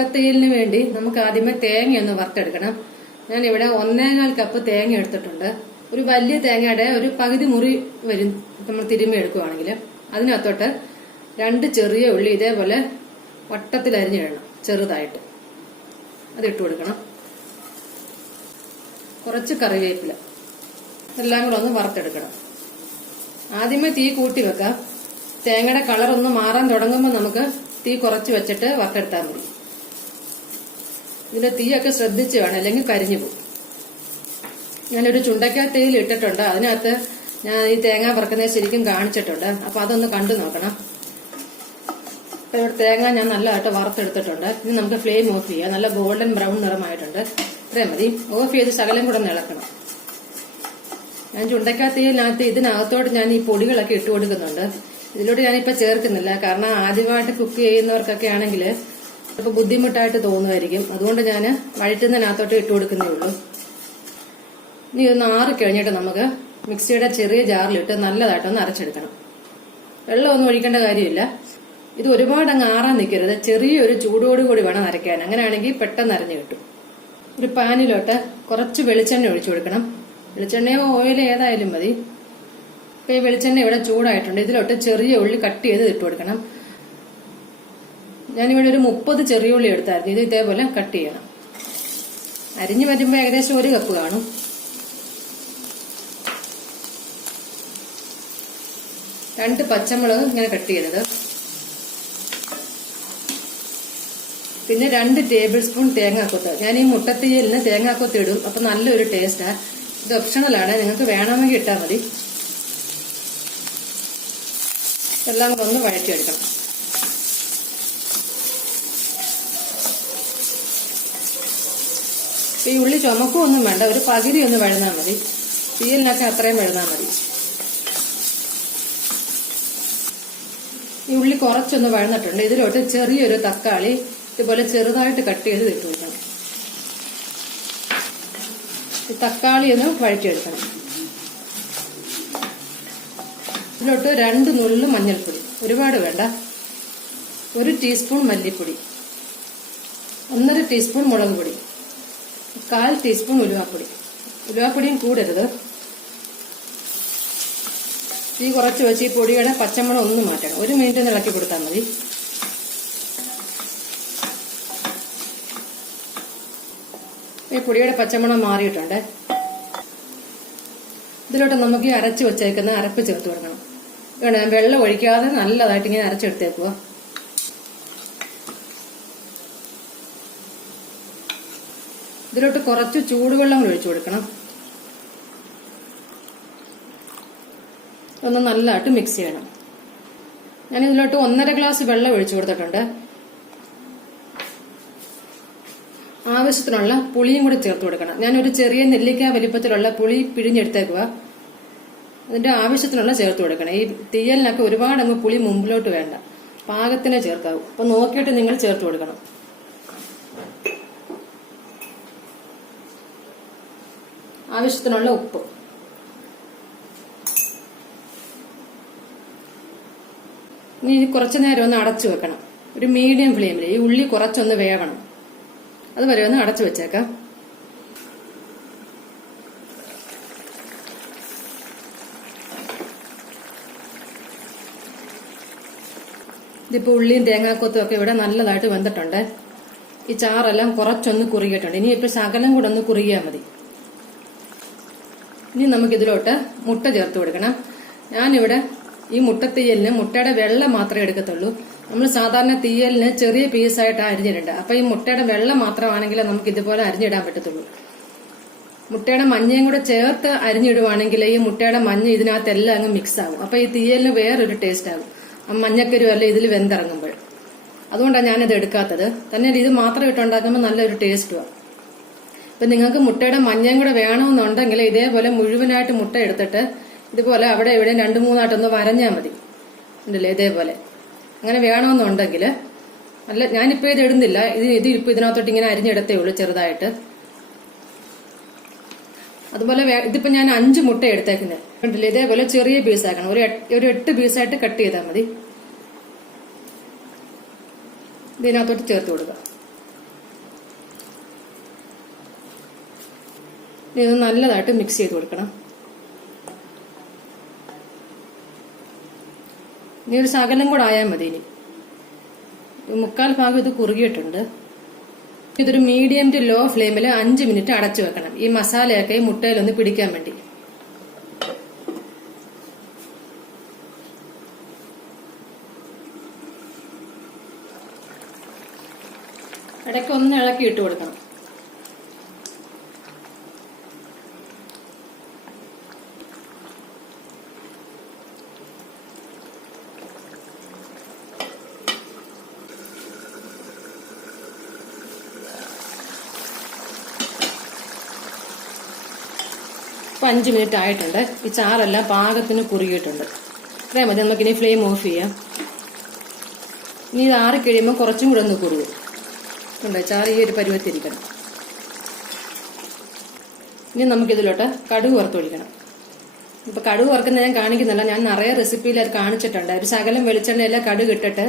മുട്ടത്തീയലിന് വേണ്ടി നമുക്ക് ആദ്യമേ തേങ്ങ ഒന്ന് വറുത്തെടുക്കണം. ഞാൻ ഇവിടെ 1.25 കപ്പ് തേങ്ങ എടുത്തിട്ടുണ്ട്. ഒരു വലിയ തേങ്ങയുടെ ഒരു പകുതി മുറി വരും നമ്മൾ തിരുമ്മി എടുക്കുവാണെങ്കിൽ. അതിനകത്തോട്ട് 2 ചെറിയ ഉള്ളി ഇതേപോലെ വട്ടത്തിൽ അരിഞ്ഞിടണം, ചെറുതായിട്ട്. അത് ഇട്ട് കൊടുക്കണം. കുറച്ച് കറിവേപ്പില, എല്ലാം കൂടെ ഒന്ന് വറുത്തെടുക്കണം. ആദ്യമേ തീ കൂട്ടി വെക്കാം. തേങ്ങയുടെ കളർ ഒന്ന് മാറാൻ തുടങ്ങുമ്പോൾ നമുക്ക് തീ കുറച്ച് വെച്ചിട്ട് വറുത്തെടുത്താൽ മതി. ഇതിന്റെ തീയൊക്കെ ശ്രദ്ധിച്ച് വേണം, അല്ലെങ്കിൽ കരിഞ്ഞു പോകും. ഞാനൊരു ചുണ്ടയ്ക്ക തേയിൽ ഇട്ടിട്ടുണ്ട്. അതിനകത്ത് ഞാൻ ഈ തേങ്ങ വറുക്കുന്നത് ശരിക്കും കാണിച്ചിട്ടുണ്ട്. അപ്പൊ അതൊന്ന് കണ്ടു നോക്കണം. ഇവിടെ തേങ്ങ ഞാൻ നല്ലതായിട്ട് വറുത്തെടുത്തിട്ടുണ്ട്. ഇനി നമുക്ക് ഫ്ലെയിം ഓഫ് ചെയ്യാം. നല്ല ഗോൾഡൻ ബ്രൗൺ നിറമായിട്ടുണ്ട്. ഇത്രയും മതി. ഓഫ് ചെയ്ത് ശകലം കൂടെ ഇളക്കണം. ഞാൻ ചുണ്ടയ്ക്ക തേയിലിനകത്ത് ഇതിനകത്തോട്ട് ഞാൻ ഈ പൊടികളൊക്കെ ഇട്ട് കൊടുക്കുന്നുണ്ട്. ഇതിലോട്ട് ഞാനിപ്പോ ചേർക്കുന്നില്ല. കാരണം ആദ്യമായിട്ട് കുക്ക് ചെയ്യുന്നവർക്കൊക്കെ ആണെങ്കിൽ ചിലപ്പോൾ ബുദ്ധിമുട്ടായിട്ട് തോന്നുമായിരിക്കും. അതുകൊണ്ട് ഞാൻ വഴറ്റുന്നതിനകത്തോട്ട് ഇട്ട് കൊടുക്കുന്നേ ഉള്ളൂ. ഇനി ഒന്ന് ആറി കഴിഞ്ഞിട്ട് നമുക്ക് മിക്സിയുടെ ചെറിയ ജാറിലിട്ട് നല്ലതായിട്ടൊന്ന് അരച്ചെടുക്കണം. വെള്ളമൊന്നും ഒഴിക്കേണ്ട കാര്യമില്ല. ഇത് ഒരുപാട് അങ്ങ് ആറാൻ നിൽക്കരുത്. ചെറിയൊരു ചൂടോടുകൂടി വേണം അരയ്ക്കാൻ. അങ്ങനെയാണെങ്കിൽ പെട്ടെന്ന് അരഞ്ഞു കിട്ടും. ഒരു പാനിലോട്ട് കുറച്ച് വെളിച്ചെണ്ണ ഒഴിച്ചു കൊടുക്കണം. വെളിച്ചെണ്ണയോ ഓയിലോ ഏതായാലും മതി. ഇപ്പൊ ഈ വെളിച്ചെണ്ണ ഇവിടെ ചൂടായിട്ടുണ്ട്. ഇതിലോട്ട് ചെറിയ ഉള്ളി കട്ട് ചെയ്ത് ഇട്ട് കൊടുക്കണം. ഞാനിവിടെ ഒരു 30 ചെറിയ ഉള്ളി എടുത്തായിരുന്നു. ഇത് ഇതേപോലെ കട്ട് ചെയ്യണം. അരിഞ്ഞു വരുമ്പോൾ ഏകദേശം 1 കപ്പ് കാണും. രണ്ട് പച്ചമുളക് ഇങ്ങനെ കട്ട് ചെയ്തത്. പിന്നെ 2 ടേബിൾ സ്പൂൺ തേങ്ങാക്കൊത്ത്. ഞാൻ ഈ മുട്ടത്തീയലിന് തേങ്ങാക്കൊത്ത് ഇടും. അപ്പൊ നല്ലൊരു ടേസ്റ്റാ. ഇത് ഓപ്ഷണലാണ്, നിങ്ങൾക്ക് വേണമെങ്കിൽ ഇട്ടാൽ മതി. എല്ലാം കൂടെ ഒന്ന് വഴറ്റിയെടുക്കണം. ഈ ഉള്ളി ചുമക്കൊന്നും വേണ്ട, ഒരു പകുതി ഒന്ന് വഴന്നാൽ മതി. തീയലിനൊക്കെ അത്രയും വഴന്നാൽ മതി. ഈ ഉള്ളി കുറച്ചൊന്ന് വഴന്നിട്ടുണ്ട്. ഇതിലോട്ട് ചെറിയൊരു തക്കാളി ഇതുപോലെ ചെറുതായിട്ട് കട്ട് ചെയ്ത് ഇട്ട് കൊടുക്കണം. ഈ തക്കാളി ഒന്ന് വഴറ്റിയെടുക്കണം. ഇതിലോട്ട് 2 നുള്ളു മഞ്ഞൾപ്പൊടി, ഒരുപാട് വേണ്ട. 1 ടീസ്പൂൺ മല്ലിപ്പൊടി, 1.5 ടീസ്പൂൺ മുളക് പൊടി, 1/4 ടീസ്പൂൺ ഉലുവാപ്പൊടി. ഉലുവാപ്പൊടിയും കൂടരുത്. തീ കുറച്ച് വെച്ച് ഈ പൊടിയുടെ പച്ചമണം ഒന്ന് മാറ്റണം. 1 മിനിറ്റ് ഒന്ന് ഇളക്കി കൊടുത്താൽ മതി. ഈ പൊടിയുടെ പച്ചമണം മാറിയിട്ടുണ്ട്. ഇതിലോട്ട് നമുക്ക് ഈ അരച്ച് വെച്ചേക്കുന്ന അരപ്പ് ചേർത്ത് കൊടുക്കണം. വേണം, വെള്ളം ഒഴിക്കാതെ നല്ലതായിട്ട് ഇങ്ങനെ അരച്ചെടുത്തേക്കുക. ഇതിലോട്ട് കുറച്ച് ചൂടുവെള്ളം ഒഴിച്ചു കൊടുക്കണം. ഒന്ന് നല്ലതായിട്ട് മിക്സ് ചെയ്യണം. ഞാൻ ഇതിലോട്ട് 1.5 ഗ്ലാസ് വെള്ളം ഒഴിച്ചു കൊടുത്തിട്ടുണ്ട്. ആവശ്യത്തിനുള്ള പുളിയും കൂടി ചേർത്ത് കൊടുക്കണം. ഞാനൊരു ചെറിയ നെല്ലിക്ക വലിപ്പത്തിലുള്ള പുളി പിഴിഞ്ഞെടുത്തേക്കുക. അതിന്റെ ആവശ്യത്തിനുള്ള ചേർത്ത് കൊടുക്കണം. ഈ തീയലിനൊക്കെ ഒരുപാട് അങ്ങ് പുളി മുമ്പിലോട്ട് വേണ്ട, പാകത്തിനെ ചേർക്കാവൂ. അപ്പൊ നോക്കിയിട്ട് നിങ്ങൾ ചേർത്ത് കൊടുക്കണം. ആവശ്യത്തിനുള്ള ഉപ്പ്. ഇനി കുറച്ചു നേരം ഒന്ന് അടച്ചു വെക്കണം. ഒരു മീഡിയം ഫ്ലെയിമിൽ ഈ ഉള്ളി കുറച്ചൊന്ന് വേവണം. അതുവരെ ഒന്ന് അടച്ചു വെച്ചേക്കാം. ഇതിപ്പോ ഉള്ളിയും തേങ്ങാക്കൊത്തും ഒക്കെ ഇവിടെ നല്ലതായിട്ട് വെന്തിട്ടുണ്ട്. ഈ ചാറെല്ലാം കുറച്ചൊന്ന് കുറുകിയിട്ടുണ്ട്. ഇനി ഇപ്പൊ ശകലം കൂടെ ഒന്ന് കുറുകിയാൽ മതി. ഇനി നമുക്കിതിലോട്ട് മുട്ട ചേർത്ത് കൊടുക്കണം. ഞാനിവിടെ ഈ മുട്ടത്തീയലിന് മുട്ടയുടെ വെള്ള മാത്രമേ എടുക്കത്തുള്ളൂ. നമ്മൾ സാധാരണ തീയലിന് ചെറിയ പീസായിട്ട് അരിഞ്ഞിട്ടുണ്ട്. അപ്പൊ ഈ മുട്ടയുടെ വെള്ള മാത്രമാണെങ്കിൽ നമുക്ക് ഇതുപോലെ അരിഞ്ഞിടാൻ പറ്റത്തുള്ളൂ. മുട്ടയുടെ മഞ്ഞയും കൂടെ ചേർത്ത് അരിഞ്ഞിടുവാണെങ്കിൽ ഈ മുട്ടയുടെ മഞ്ഞ ഇതിനകത്തെല്ലാം അങ്ങ് മിക്സ് ആകും. അപ്പൊ ഈ തീയലിന് വേറൊരു ടേസ്റ്റ് ആകും. മഞ്ഞക്കരുവല്ല ഇതിൽ വെന്തിറങ്ങുമ്പോൾ. അതുകൊണ്ടാണ് ഞാനിത് എടുക്കാത്തത്. തന്നെ ഇത് മാത്രം ഇട്ടുണ്ടാക്കുമ്പോൾ നല്ലൊരു ടേസ്റ്റുമാണ്. ഇപ്പൊ നിങ്ങൾക്ക് മുട്ടയുടെ മഞ്ഞയും കൂടെ വേണമെന്നുണ്ടെങ്കിൽ ഇതേപോലെ മുഴുവനായിട്ട് മുട്ട എടുത്തിട്ട് ഇതുപോലെ അവിടെ ഇവിടെ 2-3 വരഞ്ഞാൽ മതി. ഉണ്ടല്ലേ, ഇതേപോലെ. അങ്ങനെ വേണമെന്നുണ്ടെങ്കിൽ അല്ല, ഞാനിപ്പോ ഇത് ഇടുന്നില്ല. ഇത് ഇപ്പൊ ഇതിനകത്തോട്ട് ഇങ്ങനെ അരിഞ്ഞെടുത്തേ ഉള്ളൂ ചെറുതായിട്ട്. അതുപോലെ ഇതിപ്പോ ഞാൻ 5 മുട്ട എടുത്തേക്കുന്നത് കണ്ടില്ലേ. ഇതേപോലെ ചെറിയ പീസാക്കണം. ഒരു 8 പീസായിട്ട് കട്ട് ചെയ്താൽ മതി. ഇതിനകത്തോട്ട് ചേർത്ത് കൊടുക്കുക. ഇത് നല്ലതായിട്ട് മിക്സ് ചെയ്ത് കൊടുക്കണം. ഇനി ഒരു ശകലം കൂടെ ആയാൽ മതി. ഇനി 1/4 ഭാഗം ഇത് കുറുകിയിട്ടുണ്ട്. ഇതൊരു മീഡിയം ടു ലോ ഫ്ലെയിമിൽ 5 മിനിറ്റ് അടച്ചു വെക്കണം, ഈ മസാലയൊക്കെ ഈ മുട്ടയിലൊന്ന് പിടിക്കാൻ വേണ്ടി. ഇടയ്ക്ക് ഒന്ന് ഇളക്കി ഇട്ട് കൊടുക്കണം. ഇപ്പൊ 5 മിനിറ്റ് ആയിട്ടുണ്ട്. ഈ ചാറെല്ലാം പാകത്തിന് കുറുകിയിട്ടുണ്ട്. ഇത്രയും മതി. നമുക്കിനി ഫ്ലെയിം ഓഫ് ചെയ്യാം. ഇനി ഇത് ആറി കഴിയുമ്പോൾ കുറച്ചും കൂടെ ഒന്ന് കുറുകും. ഉണ്ട്, ചാറ് ഈ ഒരു പരുവത്തിരിക്കണം. ഇനി നമുക്കിതിലോട്ട് കടുക് വറുത്തൊഴിക്കണം. ഇപ്പൊ കടുക് വറുക്കുന്ന ഞാൻ കാണിക്കുന്നില്ല, ഞാൻ നിറയെ റെസിപ്പിയിൽ അത് കാണിച്ചിട്ടുണ്ട്. ഒരു ശകലം വെളിച്ചെണ്ണയെല്ലാം കടുക് ഇട്ടിട്ട്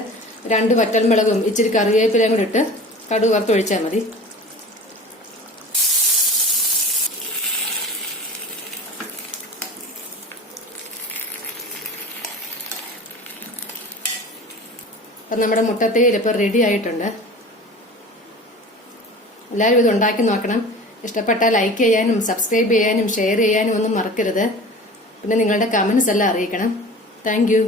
2 വറ്റൽമുളകും ഇച്ചിരി കറിവേപ്പിലയും കൂടെ ഇട്ട് കടുക് വറുത്തൊഴിച്ചാൽ മതി. അപ്പൊ നമ്മുടെ മുട്ടത്തേൽ ഇപ്പൊ റെഡി ആയിട്ടുണ്ട്. എല്ലാവരും ഇത് ഉണ്ടാക്കി നോക്കണം. ഇഷ്ടപ്പെട്ടാൽ ലൈക്ക് ചെയ്യാനും സബ്സ്ക്രൈബ് ചെയ്യാനും ഷെയർ ചെയ്യാനും ഒന്നും മറക്കരുത്. പിന്നെ നിങ്ങളുടെ കമന്റ്സ് എല്ലാം അറിയിക്കണം. Thank you.